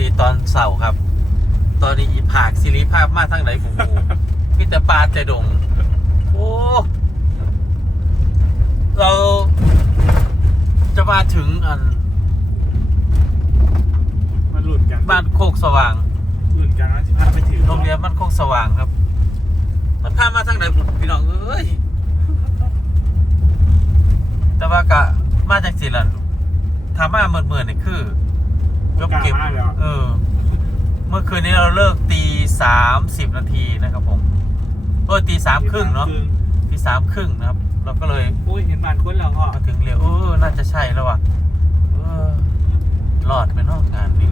ดีตอนเสาร์ครับ ตอนนี้อีผากสิริภาพมาทั้งไหนผมมีแต่ปลาแต่ดง โอ้ เราจะมาถึงอันมันหลุดกันบ้านโคกสว่างหลุดกันแล้วสิพาไปถือโรงเรียนบ้านโคกสว่างครับ มันพามาทางไหนผมพี่น้องเอ้ยแต่ว่ากะมาจากสิละถามมาเมื่อเมื่อนี่คือ ยกเก็บกล้ามากแล้วเออ เมื่อคืนนี้เราเลิกตีสามสิบนาทีนะครับผมเออตีสามครึ่งเนาะตีสามครึ่งนะครับ เราก็เลยอุ้ยเห็นบ้านคนแล้วพ่อมาถึงเร็วเออน่าจะใช่แล้วว่ะเออรอดไปนอกงานนี้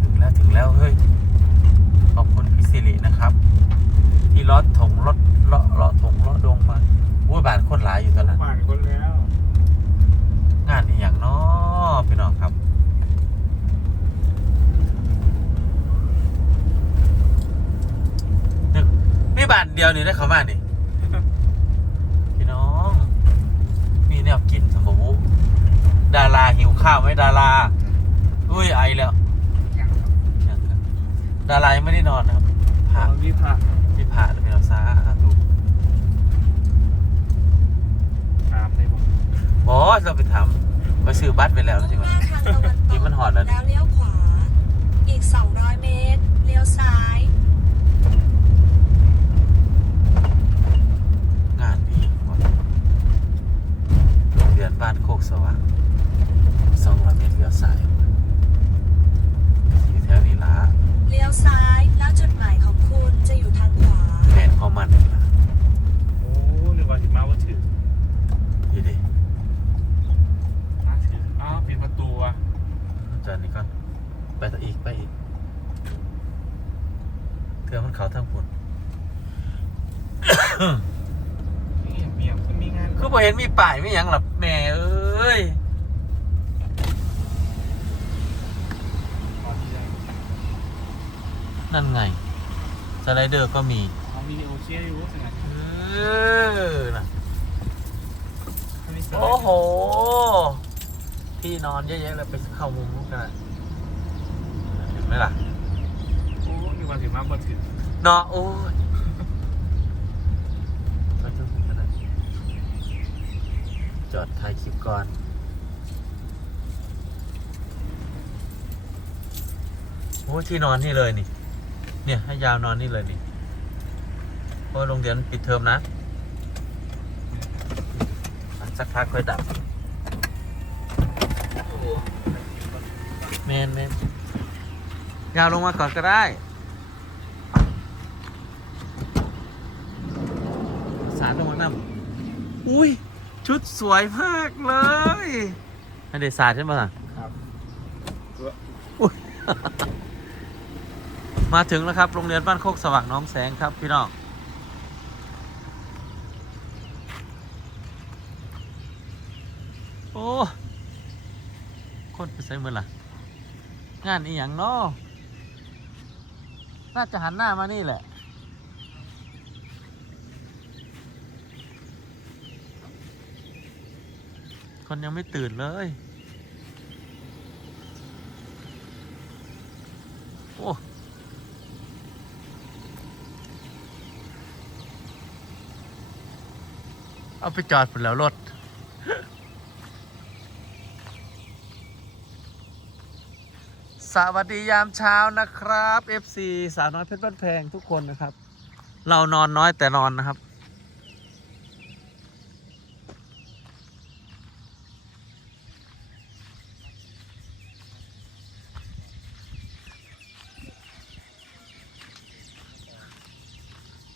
ถึงแล้วถึงแล้วเฮ้ยขอบคุณพี่สิรินะครับ ที่ลอดถงรถเลาะเลาะถงเลาะดงมาอุ้ยบานโคตรหลายอยู่ตอนนั้น บ้านคนแล้ว งานอีกอย่างเนาะพี่น้องครับ นึ กนี่บานเดียวนี่ได้เขามานี่พี่น้อง มีแนวกินสมบูดาราหิวข้าวไหมดารา อุ้ยไอแล้ว ดารายังไม่ได้นอนนะครับพาพาพี่พาพี่ผ่าแล้วพี่เราซาถูกตามได้บ่บอสเราไปถามไปซื้อบัตรไปแล้วใช่ไหมทางตะวันตกนี่มันหอดแล้วแล้วเลี้ยวขวา อีก 200 เมตร เลี้ยวซ้าย งานนี้ว่ะโรงเรียนบ้านโคก สว่างสองร้อยเมตรเลี้ยวซ้ายอยู่แถวนี้ละเลี้ยวซ้ายแล้วจุดหมายของคุณจะอยู่ทางขวาแผนของมันนี่ละโอ้นึกว่าถึงมาว่าถือดีดิมาถืออ้าวปิดประตูอะจานนี้ก่อนไปต่ออีกไปอีกเทือมันเขาทางฝุ่นเงียบเงียบมันมีงานคือพอเห็นมีป้ายไม่ยังหลับแหม่เอ้ยพอดีเลย นั่นไง สไลเดอร์ก็มีเอาวิดีโอเชียร์อยู่สิไงเออน่ะอันนี้สไลด์โอ้โห ที่นอนเยอะแยะเลยไปเข้ามุมนู้นกันเห็นไหมล่ะ โอ้นึกว่าถึงมาว่าถือเนาะโอ้ยไปเจ้าคุณกันนะ จอดถ่ายคลิปก่อนโอ้ที่นอนนี่เลยนี่ เนี่ยให้ยาวนอนนี่เลยนี่ เพราะโรงเรียนปิดเทอมนะสักพักค่อยดับเมนเมนยาวลงมาก่อนก็ได้สารลงมาน้ำอุ้ย ชุดสวยมากเลยอันเดสาดใช่ไหมล่ะครับอุ๊ย มาถึงแล้วครับ โรงเรียนบ้านโคกสว่างน้องแสงครับพี่น้อง โอ้คนไปใส่มือล่ะ งานอีหยังเนาะน่าจะหันหน้ามานี่แหละ คนยังไม่ตื่นเลย โอ้เอาไปจอดผุนแล้วรถสวัสดียามเช้านะครับ FC สาวน้อยเพชรบ้านแพงทุกคนนะครับ เรานอนน้อยแต่นอนนะครับ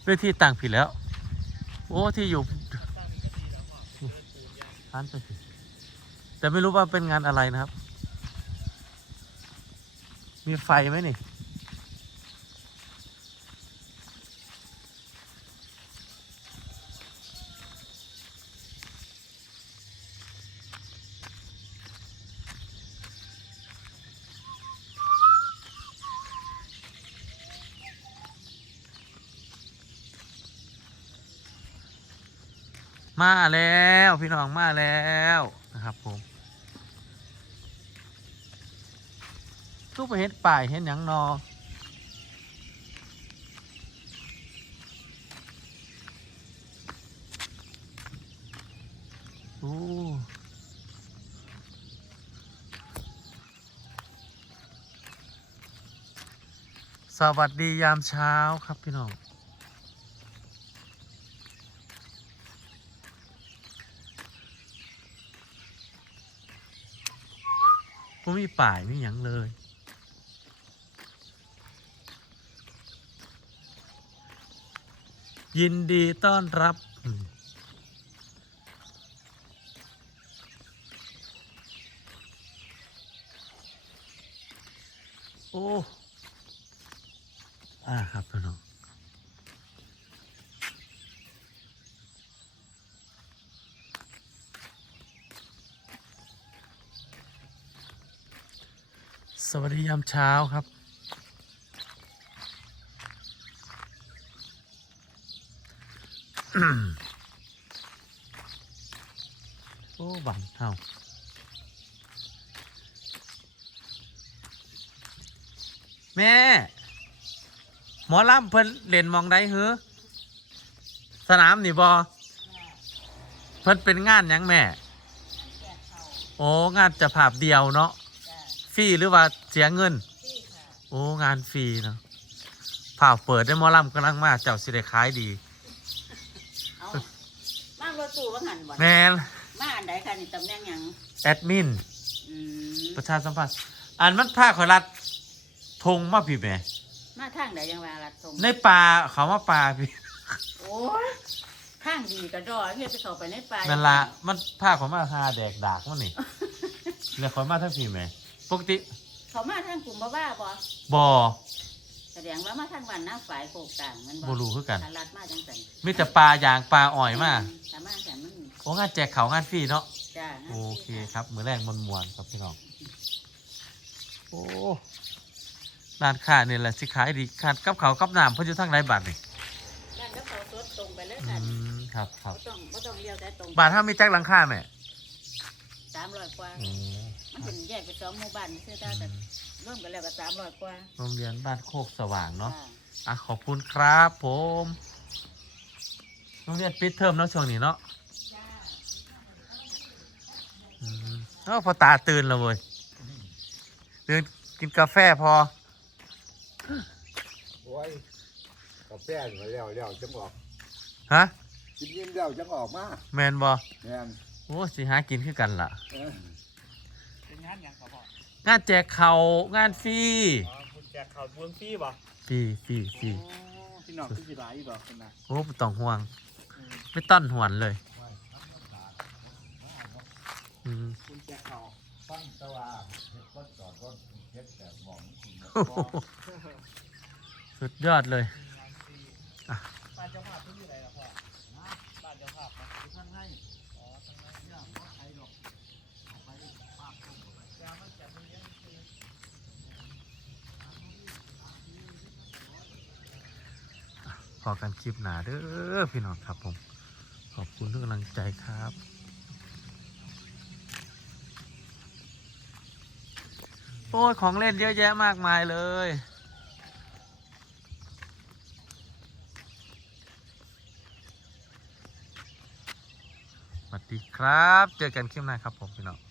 เวทีต่างผิดแล้ว โอ้ที่อยู่ร้านไปผิดแต่ไม่รู้ว่าเป็นงานอะไรนะครับ มีไฟไหมนี่ มาแล้วพี่น้องมาแล้วนะครับผมก็ไปเห็นป่ายเห็นหยังนอโอ้สวัสดียามเช้าครับพี่น้อง ก็มีป่ายมีหยังเลย ยินดีต้อนรับ โอ้ อ่าครับพี่น้อง สวัสดียามเช้าครับ โอ้บันเท่าแม่ หมอลำเพิ่นเล่นหมองได้หือสนามนี่บอเพิ่นเป็นงานหยังแม่ โอ้ งานจะภาพเดียวเนาะฟ รีหรือว่าเสียเงิน โอ้งานฟรีเนาะผ่าเปิดได้หมอลำกำลังมาเจ้าสิได้ขายดี เอามารถตู้ว่าหันบ่แมนมาอันใดค่ะนี่ตำแหน่งหยังแอดมิน อืมประชาสัมพันธ์อันมันผ้าขอยรัดธงมาพี่แหม่มาทางใดยังว่าลัดตรงในป่าเขามาป่าพี่โอ้ยทางดีกระดอเฮ็ดไปเข้าไปในป่านั่นละมันผ้าขอยมาหาแดกดากมันนี่แล้วขอยมาทั้งพี่แหม่ ปกติเขามาทางกลุ่มบ้าบ้าบ่บอแสดงว่ามาทางบ้านน้าฝ่ายโคกกลางมันบ่บ่รู้คือกันถ้าลัดมาจังซั่นมีแต่ปลาอย่างปลาอ่อยมาถ้ามาแต่มันโอ้งานแจกเขางานฟรีเนาะจ้าโอเคครับมือแรกมวนมวนๆครับพี่น้องโอ้ร้านค้าเนี่ยแหละสิขายดีขาดกับเขาวกับน้ำเพิ่นอยู่ทางไหนบัตรนี่ด้านก็เขาสดตรงไปเลยอืค่ะมครับครับบ่ต้องบ่ต้องเลี้ยวแต่ตรงบาทถ้ามีแจ็คหลังคาไหม300กว่าโอ้ มันเป็นแยกเป็นสองหมู่บ้านซื่อๆแต่รวมกันแล้วก็300กว่าโรงเรียนบ้านโคกสว่างเนาะจ้อะขอบคุณครับผม โรงเรียนปิดเทอมเนาะช่วงนี้เนาะอืมเอ้าพอตาตื่นแล้วเว้ยตื่นกินกาแฟพอ โอ้ยกาแฟนี่แล้วแล้วจังออกฮะ กินยิ้มแล้วจังออกมาแมนบอแม่นโอ้สิหากินคือกันล่ะ เออเป็น งานหยังครับพ่องานแจกเขาวงานฟรีอ๋อคุณแจกข่าวเมืองฟรีบ่ฟรีฟรีฟรีอ๋อพี่น้องพี่สิหลายอีกบ่คนน่ะโอ้ไม่ต้องห่วงไม่ต้อนหวนเลยอืมคุณแจกข่าวฟังแตะว่าเฮ็ดคนจอดรถเฮ็ดแต่หมองกินโอ้โหสุดยอดเลยบ้านเจ้าภาพที่อยู่ไหนล่ะพ่อบ้านเจ้าภาพนะอยู่ข้างในอ๋อข้างในเนี่ยบ่ไกลดอกเอาไปภาพตรงไปแต่มันจะมีเลี้ยงฟรี พ อกันคลิปหนาเด้อพี่น้องครับผม ขอบคุณทุกกำลังใจครับโอ้ยของเล่นเยอะแยะมากมายเลยสวัสดีครับ เจอกันคลิปหน้าครับผมพี่น้อง